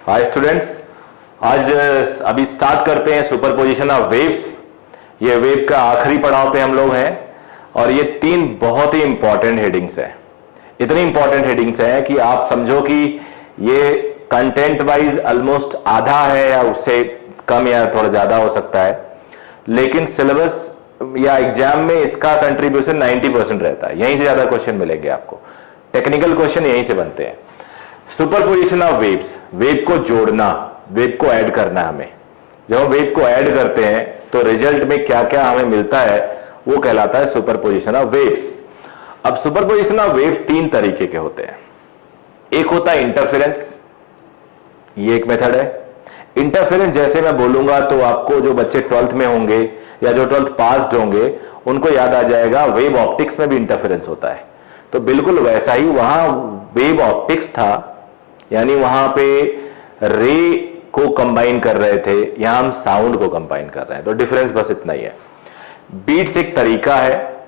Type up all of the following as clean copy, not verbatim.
Hi students, आज अभी start करते हैं सुपरपोजिशन ऑफ वेव्स। ये वेव का आखिरी पड़ाव पे हम लोग हैं और ये 3 बहुत ही इंपॉर्टेंट हेडिंग्स हैं। इतनी इंपॉर्टेंट हेडिंग्स हैं कि आप समझो कि ये कंटेंट वाइज ऑलमोस्ट आधा है या उससे कम या थोड़ा ज्यादा हो सकता है, लेकिन सिलेबस या एग्जाम में इसका कंट्रीब्यूशन 90% रहता है। यहीं से ज्यादा क्वेश्चन मिलेंगे आपको, टेक्निकल क्वेश्चन यहीं से बनते हैं। सुपरपोजिशन ऑफ वेव्स, वेव को जोड़ना, वेव को ऐड करना। हमें जब हम वेव को ऐड करते हैं तो रिजल्ट में क्या क्या हमें मिलता है वो कहलाता है सुपरपोजिशन ऑफ वेव्स। अब सुपरपोजिशन ऑफ वेव्स 3 तरीके के होते हैं। एक होता है इंटरफेरेंस, ये एक मेथड है। इंटरफेरेंस जैसे मैं बोलूंगा तो आपको जो बच्चे 12th में होंगे या जो 12th पास्ड होंगे उनको याद आ जाएगा, वेव ऑप्टिक्स में भी इंटरफेरेंस होता है। तो बिल्कुल वैसा ही वहां वेव ऑप्टिक्स था, यानी वहां पे रे को कंबाइन कर रहे थे, यहां हम साउंड को कंबाइन कर रहे हैं। तो डिफरेंस बस इतना ही है। बीट्स एक तरीका है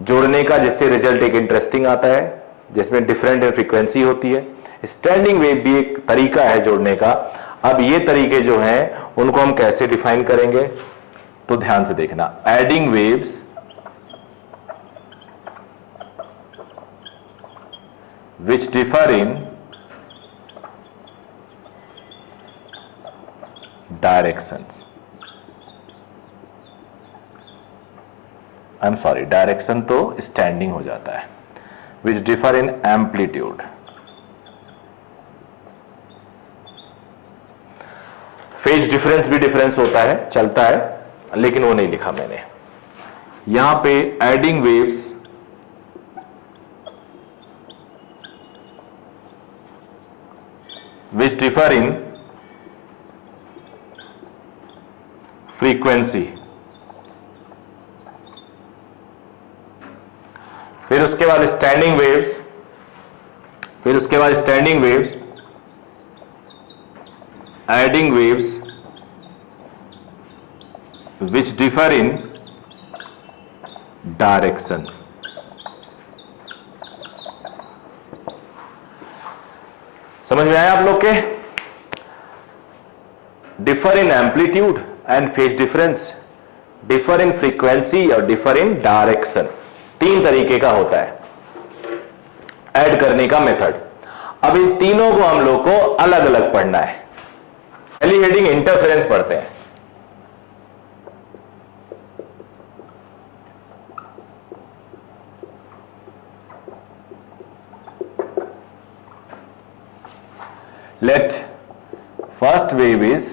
जोड़ने का जिससे रिजल्ट एक इंटरेस्टिंग आता है, जिसमें डिफरेंट फ्रीक्वेंसी होती है। स्टैंडिंग वेव भी एक तरीका है जोड़ने का। अब ये तरीके जो हैं उनको हम कैसे डिफाइन करेंगे तो ध्यान से देखना। Adding waves which differ in directions. I'm sorry, direction तो स्टैंडिंग हो जाता है। which differ in amplitude. Phase difference भी डिफरेंस होता है, चलता है, लेकिन वो नहीं लिखा मैंने यहां पे। Adding waves which differ in frequency। फिर उसके बाद standing waves, adding waves which differ in direction. समझ में आया आप लोग के? Differ in amplitude and phase difference, differ in frequency और डिफर इन डायरेक्शन। 3 तरीके का होता है ऐड करने का मेथड। अब इन तीनों को हम लोग को अलग अलग पढ़ना है। पहली हेडिंग इंटरफेरेंस पढ़ते हैं। Let first wave is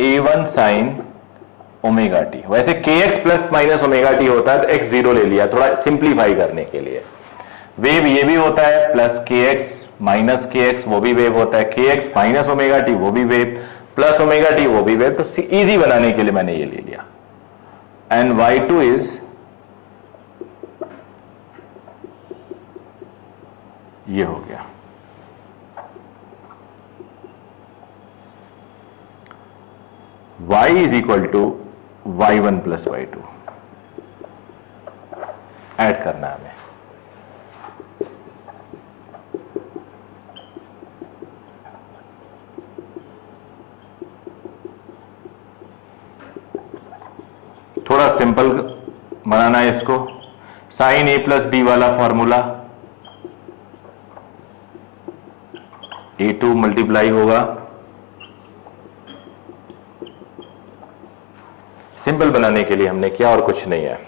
a1 sin omega T. वैसे kx plus minus omega T होता है तो x 0 ले लिया थोड़ा सिंप्लीफाई करने के लिए। वेव ये भी होता है, प्लस kx माइनस kx वो भी वेव होता है, kx माइनस ओमेगा टी वो भी वेव, प्लस ओमेगा टी वो भी वेव। तो इजी बनाने के लिए मैंने ये ले लिया। एंड y2 इज ये हो गया। y is equal to y1 plus y2 add करना है हमें। थोड़ा सिंपल बनाना है इसको। साइन a प्लस b वाला फॉर्मूला, a2 मल्टीप्लाई होगा। सिंपल बनाने के लिए हमने किया और कुछ नहीं है।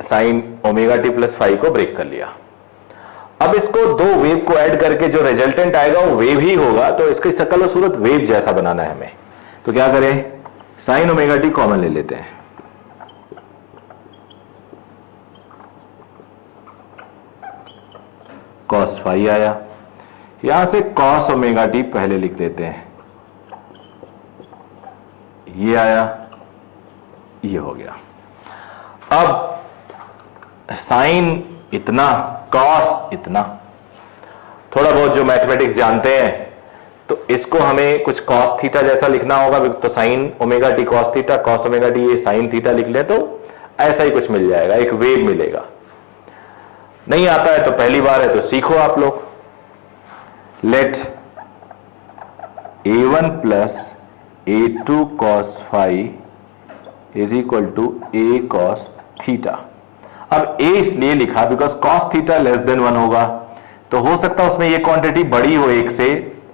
साइन ओमेगा टी प्लस 5 को ब्रेक कर लिया। अब इसको 2 वेव को ऐड करके जो रिजल्टेंट आएगा वो वेव ही होगा, तो इसकी शक्ल और सूरत वेव जैसा बनाना है हमें। तो क्या करें, साइन ओमेगा टी कॉमन ले लेते हैं। कॉस फाई आया, यहां से कॉस ओमेगा टी पहले लिख देते हैं, ये आया, ये हो गया। अब साइन इतना, कॉस इतना, थोड़ा बहुत जो मैथमेटिक्स जानते हैं तो इसको हमें कुछ कॉस थीटा जैसा लिखना होगा। तो sign omega T cos theta, cos omega T ये साइन थीटा लिख ले तो ऐसा ही कुछ मिल जाएगा, एक वेव मिलेगा। नहीं आता है तो पहली बार है तो सीखो आप लोग। Let a1 plus a2 cos phi is equal to a cos theta. अब a इसलिए लिखा because cos theta less than 1 होगा, तो हो सकता है उसमें ये क्वांटिटी बड़ी हो 1 से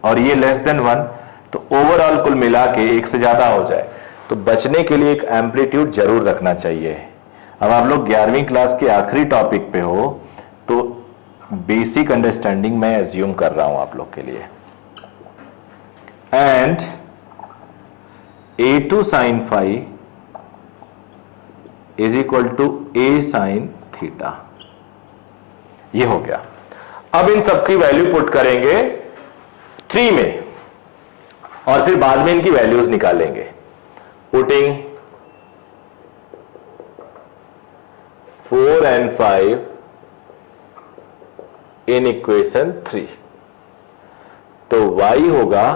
और ये लेस देन 1, तो ओवरऑल कुल मिला के 1 से ज्यादा हो जाए। तो बचने के लिए एक एम्पलीट्यूड जरूर रखना चाहिए। अब आप लोग 11वीं क्लास के आखिरी टॉपिक पे हो, तो बेसिक अंडरस्टैंडिंग मैं एज्यूम कर रहा हूं आप लोग के लिए। And a2 sin phi is equal to a sin theta, ये हो गया। अब इन सबकी वैल्यू पुट करेंगे 3 में और फिर बाद में इनकी वैल्यूज निकालेंगे। पुटिंग 4 and 5 इन इक्वेशन 3, तो y होगा,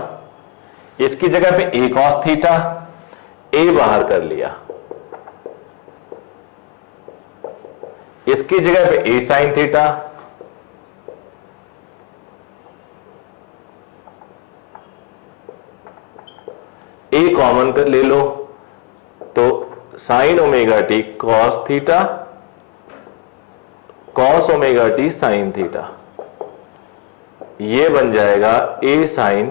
इसकी जगह पे a cos थीटा, a बाहर कर लिया, इसकी जगह पे a sin theta, a common कर ले लो, तो sin omega T cos theta, cos omega T sin theta, ये बन जाएगा a sin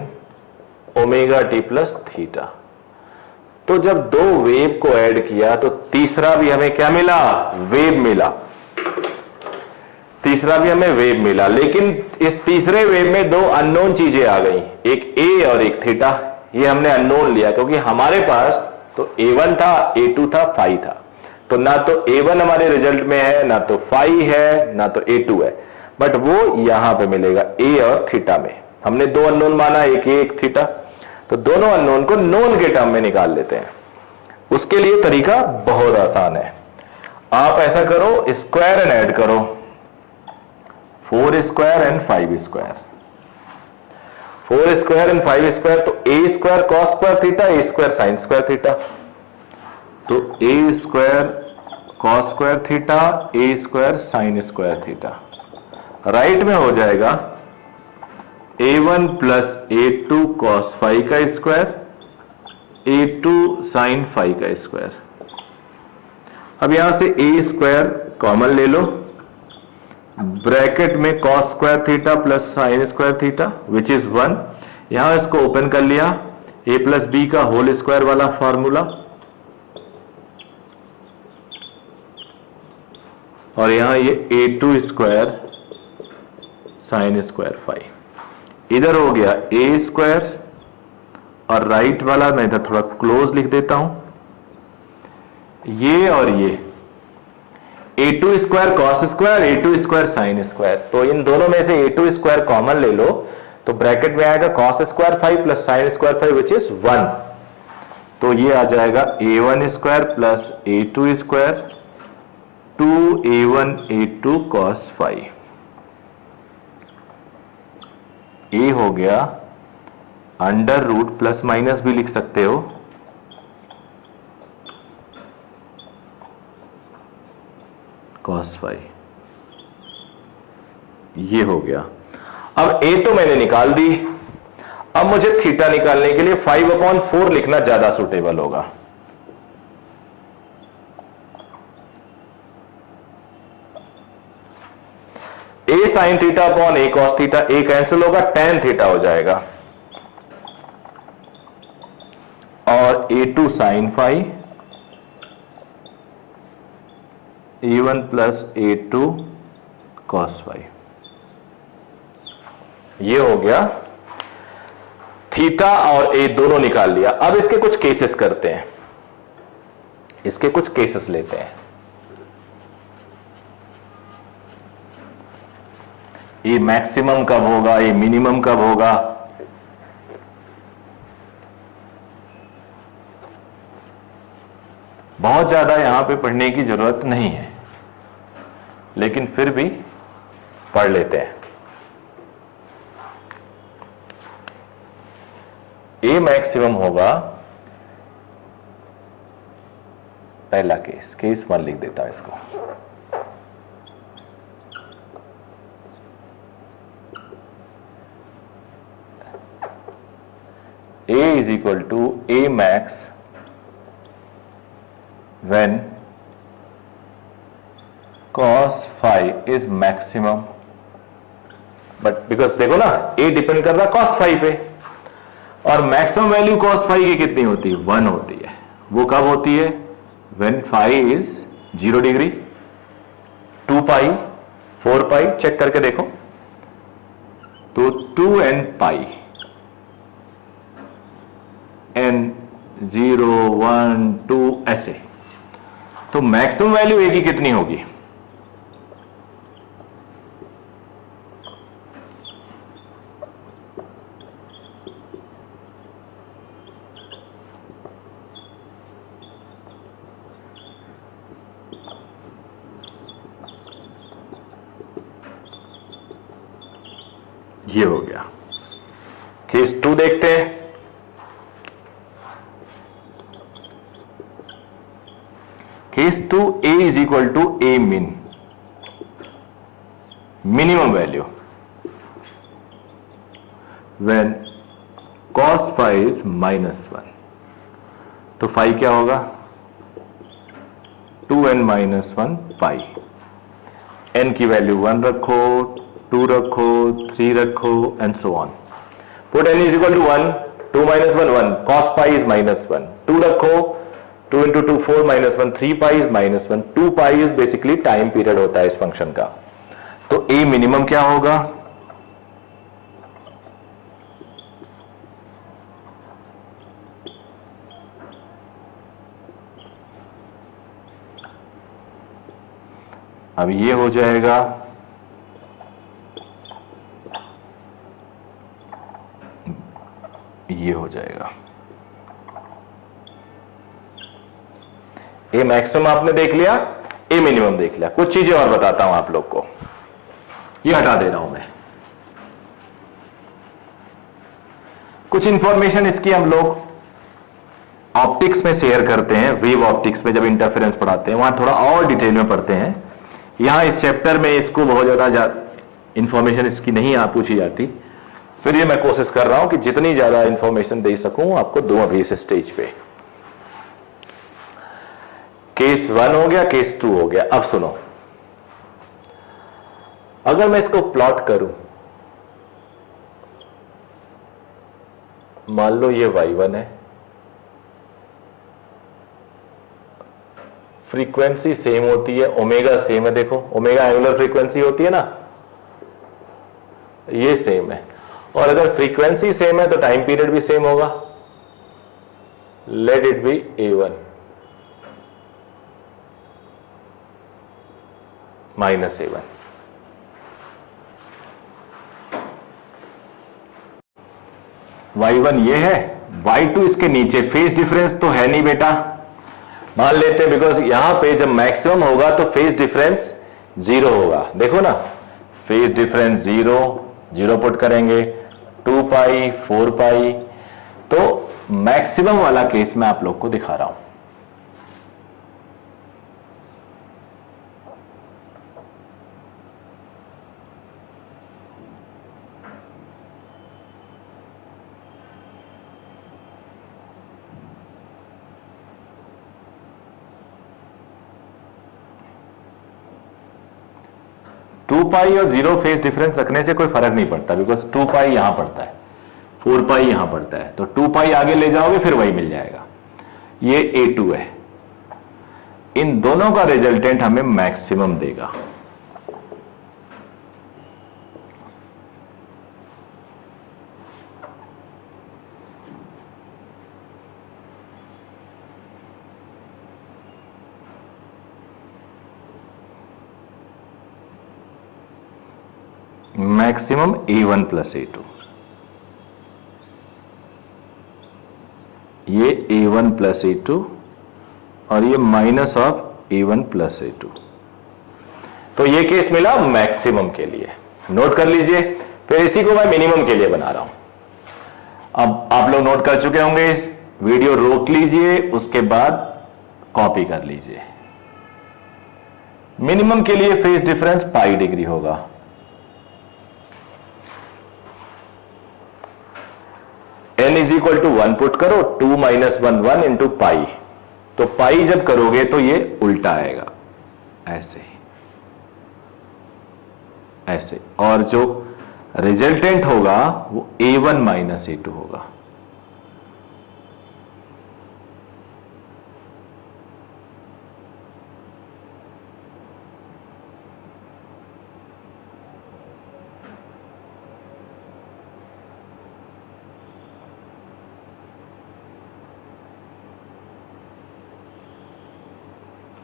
omega t plus theta. तो जब दो वेव को ऐड किया तो तीसरा भी हमें क्या मिला? वेव मिला। तीसरा भी हमें वेव मिला, लेकिन इस तीसरे वेव में दो अननोन चीजें आ गई, एक a और एक थीटा। ये हमने अननोन लिया क्योंकि हमारे पास तो a1 था, a2 था, फाई था, तो ना तो a1 हमारे रिजल्ट में है, ना तो फाई है, ना तो a2 है, बट वो यहां पे मिलेगा a और थीटा में। हमने दो अननोन माना, एक a एक थीटा, तो दोनों अननोन को नोन के टर्म में निकाल लेते हैं। उसके लिए तरीका बहुत आसान है। आप ऐसा करो, स्क्वायर एंड ऐड करो, 4 square and 5 square, 4 square and 5 square, तो a square cos square theta, a square sine square theta, तो a square cos square theta, a square sine square theta. Right में हो जाएगा a1 plus a2 cos phi का square, a2 sine phi का square. अब यहां से a square common ले लो, ब्रैकेट में cos square theta plus sine square theta which is 1, यहां इसको ओपन कर लिया, a प्लस बी का होल स्क्वायर वाला फॉर्मूला, और यहां ये a2 square sine square phi. इधर हो गया a स्क्वायर, और राइट वाला मैं इधर थोड़ा क्लोज लिख देता हूं, ये और ये a2 square cos square, a2 square sine square, तो इन दोनों में से a2 स्क्वायर कॉमन ले लो, तो ब्रैकेट में आएगा cos square five plus sine square five which is 1, तो ये आ जाएगा a1 square plus a2 square 2a1 a2 cos five. A हो गया अंडर रूट, प्लस माइनस भी लिख सकते हो, कॉस फाइव, ये हो गया। अब a तो मैंने निकाल दी, अब मुझे थीटा निकालने के लिए 5/4 लिखना ज्यादा सुटेबल होगा। a sine theta upon a cos theta, a cancel होगा, tan थीटा हो जाएगा, और a2 sine phi, a1 plus a2 cos phi, ये हो गया। थीटा और a दोनों निकाल लिया। अब इसके कुछ केसेस करते हैं, इसके कुछ केसेस लेते हैं। ये मैक्सिमम कब होगा, ये मिनिमम कब होगा, बहुत ज्यादा यहां पे पढ़ने की जरूरत नहीं है, लेकिन फिर भी पढ़ लेते हैं। ए मैक्सिमम होगा, पहला केस, केस 1 लिख देता हूं इसको, A is equal to A max when cos phi is maximum, but because देखो ना A डिपेंड कर रहा है cos phi पे, और मैक्सिमम वैल्यू cos phi की कितनी होती है? 1 होती है। वो कब होती है? when phi is 0 degree, 2 pi, 4 pi, check करके देखो तो 2n पाई, n 0 1 2 ऐसे, तो मैक्सिमम वैल्यू A की कितनी होगी? ये हो गया। केस 2 देखते हैं। Case 2 A is equal to A min, minimum value when cos phi is -1, तो phi क्या होगा? 2n - 1 पाई, n की वैल्यू 1 रखो, 2 रखो, 3 रखो, and so on. Put n is equal to 1, 2 - 1 1, cos phi is -1, 2 रखो, 2 × 2 4 - 1, 3 pi is -1, 2 pi is basically time period होता है इस फंक्शन का। तो A मिनिमम क्या होगा? अब ये हो जाएगा ये हो जाएगा A मैक्सिमम आपने देख लिया, A मिनिमम देख लिया। कुछ चीजें और बताता हूं आप लोग को, ये हटा दे रहा हूं मैं। कुछ इंफॉर्मेशन इसकी हम लोग ऑप्टिक्स में शेयर करते हैं, वेव ऑप्टिक्स में जब इंटरफेरेंस पढ़ाते हैं, वहां थोड़ा और डिटेल में पढ़ते हैं। यहां इस चैप्टर में इसको बहुत ज्यादा इंफॉर्मेशन इसकी नहीं पूछी जाती, फिर ये मैं कोशिश कर रहा हूं कि जितनी ज्यादा इंफॉर्मेशन दे सकूं आपको दूं अभी इस स्टेज पे। केस 1 हो गया, केस 2 हो गया। अब सुनो, अगर मैं इसको प्लॉट करूं, मान लो ये y1 है, फ्रीक्वेंसी सेम होती है, ओमेगा सेम है, देखो ओमेगा एंगुलर फ्रीक्वेंसी होती है ना, ये सेम है, और अगर फ्रीक्वेंसी सेम है तो टाइम पीरियड भी सेम होगा। Late it B A1 minus A1। y1 ये है, y2 इसके नीचे, फेज डिफरेंस तो है नहीं बेटा, मान लेते हैं, बिकॉज यहां पे जब मैक्सिमम होगा तो फेज डिफरेंस 0 होगा। देखो ना, फेज डिफरेंस 0 0 पुट करेंगे, 2 पाई 4 पाई, तो मैक्सिमम वाला केस मैं आप लोग को दिखा रहा हूं। टू पाई और 0 फेज डिफरेंस रखने से कोई फर्क नहीं पड़ता, बिकॉज 2 पाई यहां पड़ता है, 4 पाई यहां पड़ता है, तो 2 पाई आगे ले जाओगे फिर वही मिल जाएगा। ये A2 है, इन दोनों का रिजल्टेंट हमें मैक्सिमम देगा। मैक्सिमम A1 प्लस A2, ये A1 प्लस A2 और ये minus of A1 plus A2, तो ये केस मिला मैक्सिमम के लिए, नोट कर लीजिए। फिर इसी को मैं मिनिमम के लिए बना रहा हूं। अब आप लोग नोट कर चुके होंगे, इस वीडियो रोक लीजिए, उसके बाद कॉपी कर लीजिए। मिनिमम के लिए फेज डिफरेंस पाई डिग्री होगा, n is equal to 1 put करो, 2 माइनस 1 1 इंटू पाई। तो पाई जब करोगे तो ये उल्टा आएगा, ऐसे ऐसे, और जो रिजल्टेंट होगा वो a1 माइनस a2 होगा।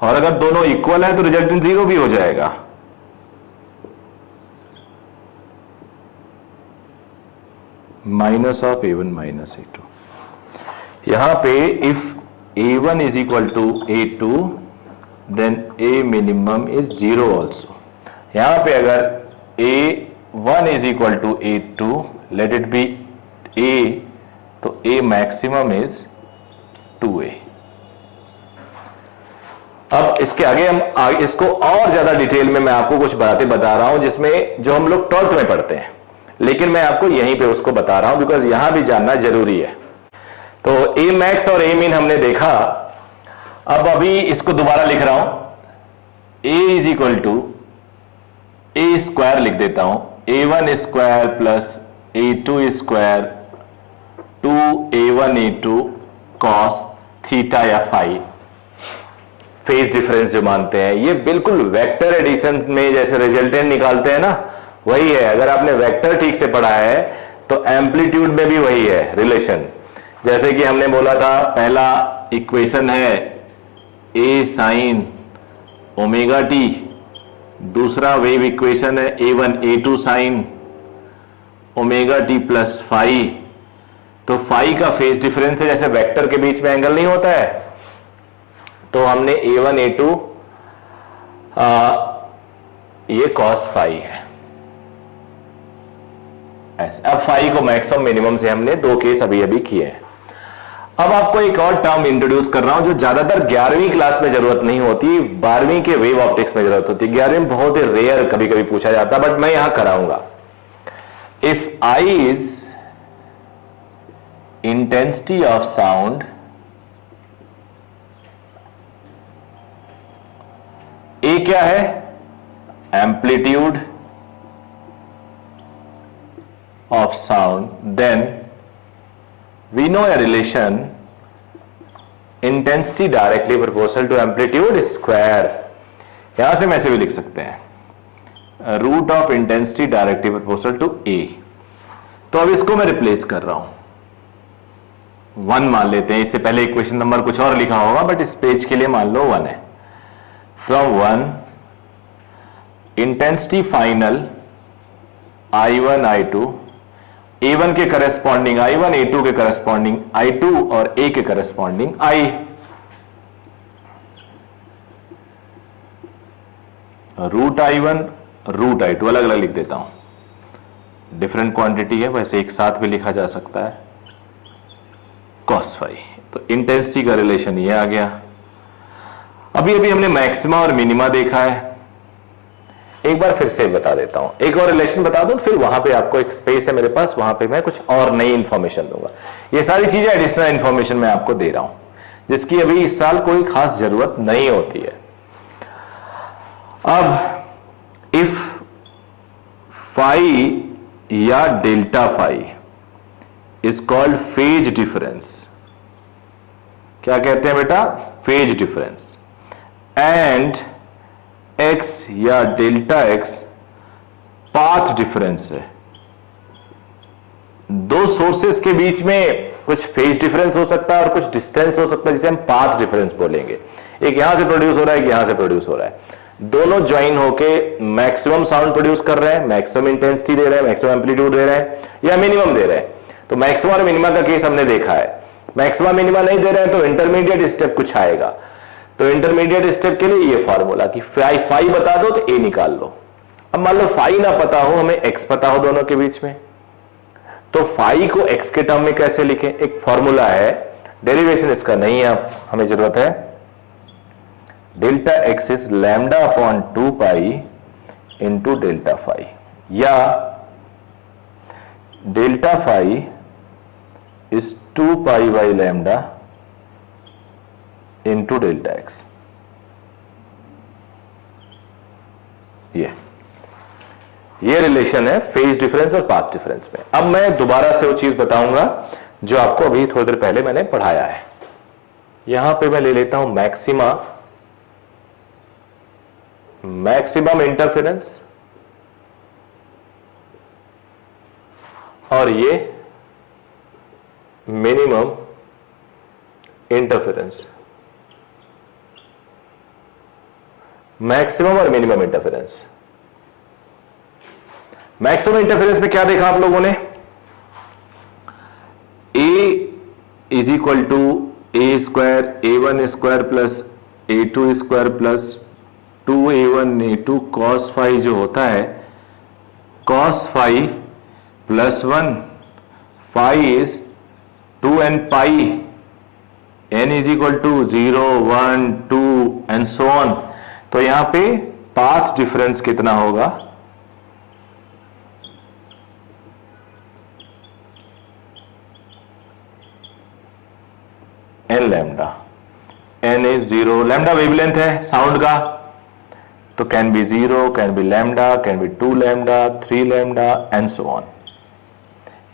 और अगर दोनों इक्वल है तो रिजल्टेंट 0 भी हो जाएगा। Minus of a1 minus a2। यहां पे if a1 is equal to a2 then a minimum is 0 also. यहां पे अगर a1 is equal to a2, let it be a, तो a मैक्सिमम इज 2a। अब इसके आगे हम इसको और ज्यादा डिटेल में मैं आपको कुछ बातें बता रहा हूं जिसमें जो हम लोग 12th में पढ़ते हैं, लेकिन मैं आपको यहीं पे उसको बता रहा हूं बिकॉज यहां भी जानना जरूरी है। तो ए मैक्स और ए मीन हमने देखा। अब अभी इसको दोबारा लिख रहा हूं, A is equal to A square लिख देता हूं, a1 square plus a2 square 2a1 a2 cos theta या फाई। फेज डिफरेंस जो मानते हैं, ये बिल्कुल वेक्टर एडिशन में जैसे रिजल्टेंट निकालते हैं ना, वही है। अगर आपने वेक्टर ठीक से पढ़ा है तो एम्पलीट्यूड में भी वही है रिलेशन। जैसे कि हमने बोला था, पहला इक्वेशन है a साइन ओमेगा टी, दूसरा वेव इक्वेशन है a1 a2 sine omega t plus phi. तो फाई का फेज डिफरेंस है, जैसे वेक्टर के बीच में एंगल नहीं होता है, तो हमने a1 a2 ये कॉस फाई है ऐसे। अब फाई को मैक्सिमम मिनिमम से हमने दो केस अभी अभी किए हैं। अब आपको एक और टर्म इंट्रोड्यूस कर रहा हूं जो ज्यादातर 11वीं क्लास में जरूरत नहीं होती, 12वीं के वेव ऑप्टिक्स में जरूरत होती है। 11वीं में बहुत ही रेयर कभी कभी पूछा जाता है, बट मैं यहां कराऊंगा। If I is intensity of sound, A क्या है, amplitude of sound, then we know a relation intensity directly proportional to amplitude square. यहां से मैं ऐसे भी लिख सकते हैं, root of intensity directly proportional to A. तो अब इसको मैं रिप्लेस कर रहा हूं, 1 मान लेते हैं। इससे पहले इक्वेशन नंबर कुछ और लिखा होगा, बट इस पेज के लिए मान लो 1 है। From 1 intensity final I1 I2, A1 के करस्पॉन्डिंग I1, A2 के करस्पॉन्डिंग I2 और A के corresponding I। Root I1 root I2 अलग अलग लिख देता हूं, डिफरेंट क्वांटिटी है, वैसे एक साथ भी लिखा जा सकता है, कॉस फाई। तो इंटेंसिटी का रिलेशन ये आ गया। अभी अभी हमने मैक्सिमा और मिनिमा देखा है, एक बार फिर से बता देता हूं, एक और रिलेशन बता दूं, फिर वहां पे आपको एक स्पेस है मेरे पास, वहां पे मैं कुछ और नई इंफॉर्मेशन दूंगा। ये सारी चीजें एडिशनल इंफॉर्मेशन मैं आपको दे रहा हूं जिसकी अभी इस साल कोई खास जरूरत नहीं होती है। अब इफ फाई या delta phi is called phase difference, क्या कहते हैं बेटा, फेज डिफरेंस, एंड x या डेल्टा x पाथ डिफरेंस है। दो सोर्सेस के बीच में कुछ फेज डिफरेंस हो सकता है और कुछ डिस्टेंस हो सकता है, जिसे हम पाथ डिफरेंस बोलेंगे। एक यहां से प्रोड्यूस हो रहा है, एक यहां से प्रोड्यूस हो रहा है, दोनों ज्वाइन होके मैक्सिमम साउंड प्रोड्यूस कर रहे हैं, मैक्सिमम इंटेंसिटी दे रहे हैं, मैक्सिमम एम्पलीट्यूड दे रहे हैं या मिनिमम दे रहे हैं। तो मैक्सिमम और मिनिमा का केस हमने देखा है। मैक्सिमा मिनिमा नहीं दे रहे हैं तो इंटरमीडिएट स्टेप कुछ आएगा। तो इंटरमीडिएट स्टेप के लिए ये फॉर्मूला कि फाई बता दो तो ए निकाल लो। अब मान लो फाई ना पता हो, हमें एक्स पता हो दोनों के बीच में, तो फाई को एक्स के टर्म में कैसे लिखें? एक फॉर्मूला है, डेरिवेशन इसका नहीं है, हमें जरूरत है। Delta x is lambda upon 2 pi into delta phi, या delta phi is 2 pi by lambda into delta x. ये रिलेशन है फेज डिफरेंस और पाथ डिफरेंस में। अब मैं दोबारा से वो चीज बताऊंगा जो आपको अभी थोड़ी देर पहले मैंने पढ़ाया है। यहां पे मैं ले लेता हूं मैक्सिमम इंटरफेरेंस और ये मिनिमम इंटरफेरेंस। मैक्सिमम और मिनिमम इंटरफेरेंस। मैक्सिमम इंटरफेरेंस में क्या देखा आप लोगों ने? A is equal to A square A1 square plus A2 square plus 2A1 A2 cos phi जो होता है cos phi plus 1 phi is 2n pi n is equal to 0 1 2 and so on. तो यहां पे पाथ डिफरेंस कितना होगा? n lambda. n is 0, lambda wavelength है sound का, तो can be 0, can be lambda, can be 2 lambda, 3 lambda and so on.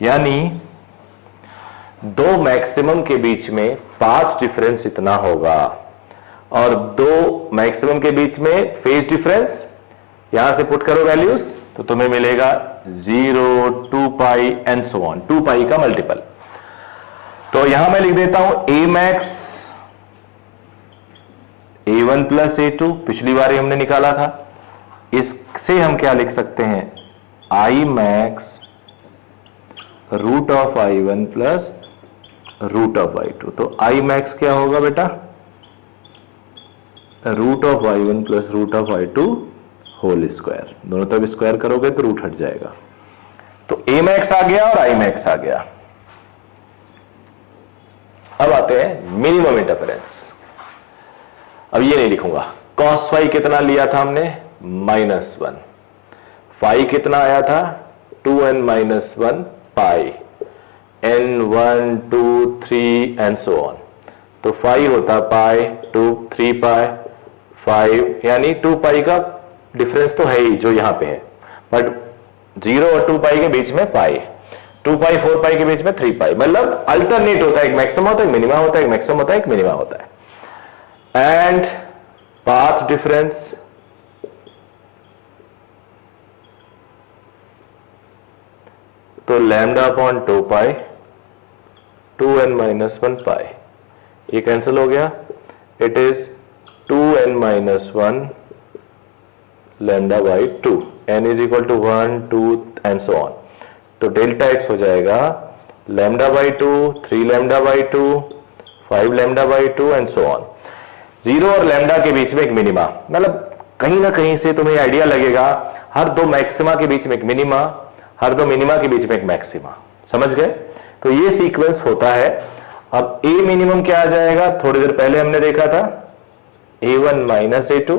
यानी दो मैक्सिमम के बीच में पाथ डिफरेंस इतना होगा और दो मैक्सिमम के बीच में फेज डिफरेंस, यहां से पुट करो वैल्यूज तो तुम्हें मिलेगा 0, 2 पाई एंड सो ऑन, 2 पाई का मल्टीपल। तो यहां मैं लिख देता हूं ए मैक्स A1 प्लस A2, पिछली बार ही हमने निकाला था। इससे हम क्या लिख सकते हैं? I max root of I1 plus root of I2। तो I मैक्स क्या होगा बेटा? Root of I1 plus root of I2 whole square. दोनों तरफ स्क्वायर करोगे तो रूट हट जाएगा। तो A मैक्स आ गया और I मैक्स आ गया। अब आते हैं मिनिमम इंटरफेरेंस। अब ये नहीं लिखूंगा। कॉस फाई कितना लिया था हमने? -1। फाई कितना आया था? 2n minus 1 pi n 1 2 3 and so on. तो फाई होता पाई 2 3 पाई 5, यानी 2 पाई का डिफरेंस तो है ही जो यहां पे है, बट 0 और 2 पाई के बीच में पाई, 2 पाई 4 पाई के बीच में 3 पाई। मतलब अल्टरनेट होता है, एक मैक्सिमम होता है, एक मिनिमम होता है, एक मैक्सिमम होता है, एक मिनिमम होता है। एंड पाथ डिफरेंस तो lambda upon 2 pi 2n minus 1 pi, ये कैंसिल हो गया। It is 2n minus 1 lambda by 2, n is equal to 1 2 and so on. तो डेल्टा एक्स हो जाएगा lambda by 2, 3 lambda by 2, 5 lambda by 2 and so on. 0 और lambda के बीच में एक मिनिमा, मतलब कहीं ना कहीं से तुम्हें आइडिया लगेगा हर दो मैक्सिमा के बीच में एक मिनिमा, हर दो मिनिमा के बीच में एक मैक्सिमा। समझ गए? तो ये सीक्वेंस होता है। अब ए मिनिमम क्या आ जाएगा? थोड़ी देर पहले हमने देखा था A1 minus A2।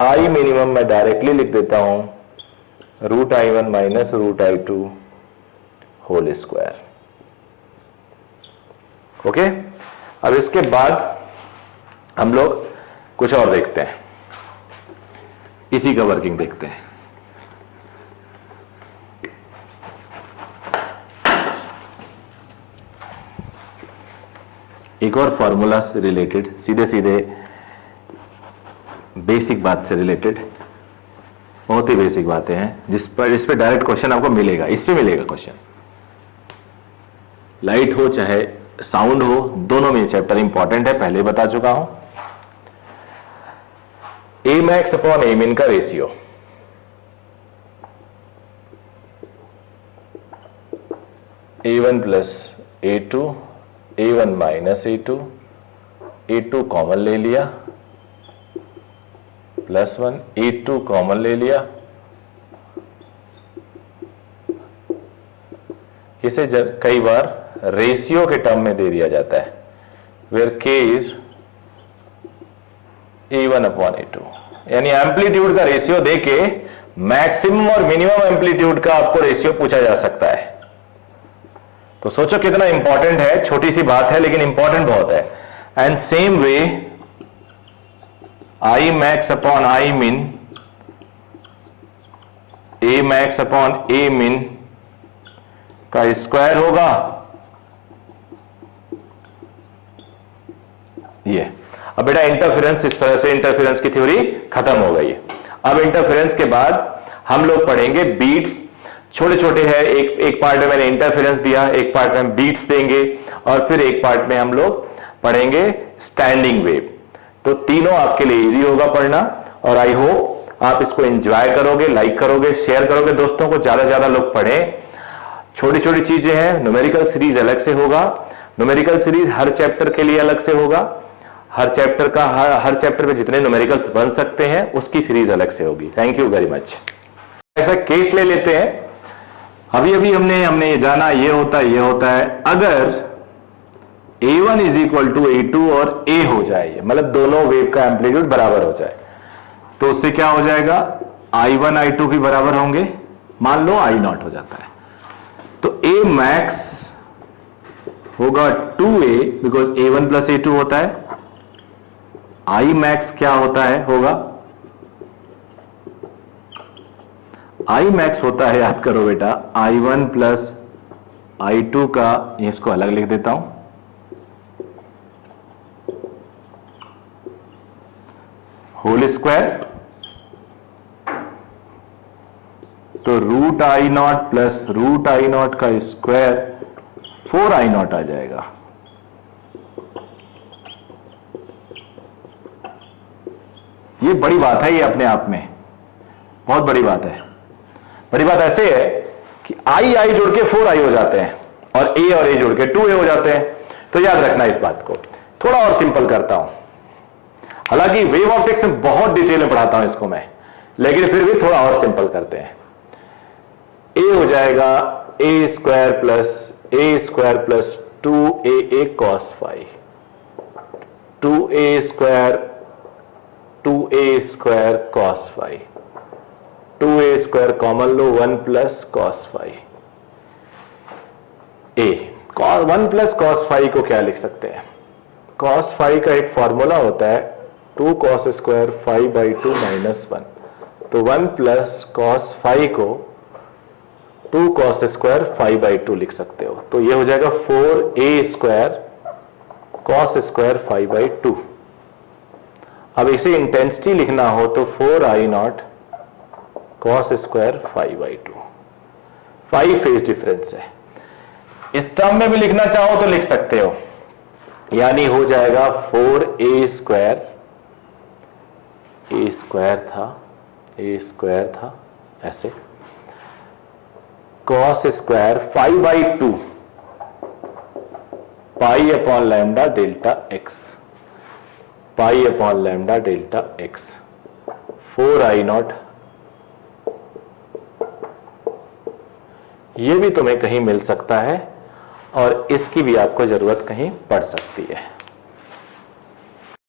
I minimum मैं डायरेक्टली लिख देता हूं root I1 minus root I2 whole square. Okay, अब इसके बाद हम लोग कुछ और देखते हैं, इसी का वर्किंग देखते हैं। एक और फॉर्मूला से रिलेटेड, सीधे सीधे बेसिक बात से रिलेटेड, बहुत ही बेसिक बातें हैं जिस पे डायरेक्ट क्वेश्चन आपको मिलेगा। इस पे मिलेगा क्वेश्चन, लाइट हो चाहे साउंड हो, दोनों में चैप्टर इंपॉर्टेंट है, पहले बता चुका हूं। ए मैक्स अपॉन ए मिन का ratio, A1 plus A2, A1 minus A2, A2 common ले लिया प्लस 1, A2 कॉमन ले लिया। इसे कई बार रेशियो के टर्म में दे दिया जाता है, where K is A1 upon A2, यानी एम्पलीट्यूड का रेशियो देके मैक्सिमम और मिनिमम एम्पलीट्यूड का आपको रेशियो पूछा जा सकता है। तो सोचो कितना इंपॉर्टेंट है, छोटी सी बात है लेकिन इंपॉर्टेंट बहुत है। And same way I max upon I मिन, ए मैक्स अपॉन ए मिन का स्क्वायर होगा ये। अब बेटा इंटरफेरेंस, इस तरह से इंटरफेरेंस की थ्योरी खत्म हो गई है। अब इंटरफेरेंस के बाद हम लोग पढ़ेंगे बीट्स, छोटे छोटे हैं, एक पार्ट में मैंने इंटरफेरेंस दिया, एक पार्ट में बीट्स देंगे, और फिर एक पार्ट में हम लोग पढ़ेंगे स्टैंडिंग वेव। तो तीनों आपके लिए इजी होगा पढ़ना, और आई होप आप इसको एंजॉय करोगे, लाइक करोगे, शेयर करोगे दोस्तों को, ज्यादा से ज्यादा लोग पढ़ें। छोटी छोटी चीजें हैं, न्यूमेरिकल सीरीज अलग से होगा, न्यूमेरिकल सीरीज हर चैप्टर के लिए अलग से होगा, हर चैप्टर का हर चैप्टर में जितने न्यूमेरिकल्स बन सकते हैं उसकी सीरीज अलग से होगी। Thank you very much. ऐसा केस ले लेते हैं, अभी अभी हमने ये जाना, ये होता है अगर A1 is equal to A2 और A हो जाए, मतलब दोनों वेव का एम्पलीट्यूड बराबर हो जाए, तो उससे क्या हो जाएगा, I1 I2 भी बराबर होंगे, मान लो I0 हो जाता है, तो A मैक्स होगा 2A, because A1 plus A2 होता है। I मैक्स क्या होता है, होगा I मैक्स होता है, याद करो बेटा, I1 प्लस I2 का, इसको अलग लिख देता हूं, होल स्क्वायर, तो root I0 plus root I0 का स्क्वायर 4I0 आ जाएगा। ये बड़ी बात है, ये अपने आप में बहुत बड़ी बात है। बड़ी बात ऐसे है कि I जोड़ के 4I हो जाते हैं, और A जोड़ के 2A हो जाते हैं। तो याद रखना इस बात को। थोड़ा और सिंपल करता हूं, हालांकि वेव ऑप्टिक्स में बहुत डिटेल में पढ़ाता हूं इसको मैं, लेकिन फिर भी थोड़ा और सिंपल करते हैं। A हो जाएगा A square plus 2AA cos phi, 2A square cos phi, 2A square common low, 1 plus cos phi। A 1 plus cos phi को क्या लिख सकते हैं, cos phi का एक फॉर्मूला होता है 2 cos square phi by 2 minus 1, तो 1 प्लस cos phi को 2 cos स्क्वायर phi by 2 लिख सकते हो, तो ये हो जाएगा 4A square cos square phi by 2। अब इसे इंटेंसिटी लिखना हो तो 4I0 cos square phi by 2, 5 phase difference है। इस टर्म में भी लिखना चाहो तो लिख सकते हो, यानी हो जाएगा 4A स्क्वायर, A स्क्वायर था ऐसे, cos square phi by 2 pi upon lambda delta x, pi upon lambda delta x, 4I0। ये भी तुम्हें कहीं मिल सकता है, और इसकी भी आपको जरूरत कहीं पड़ सकती है।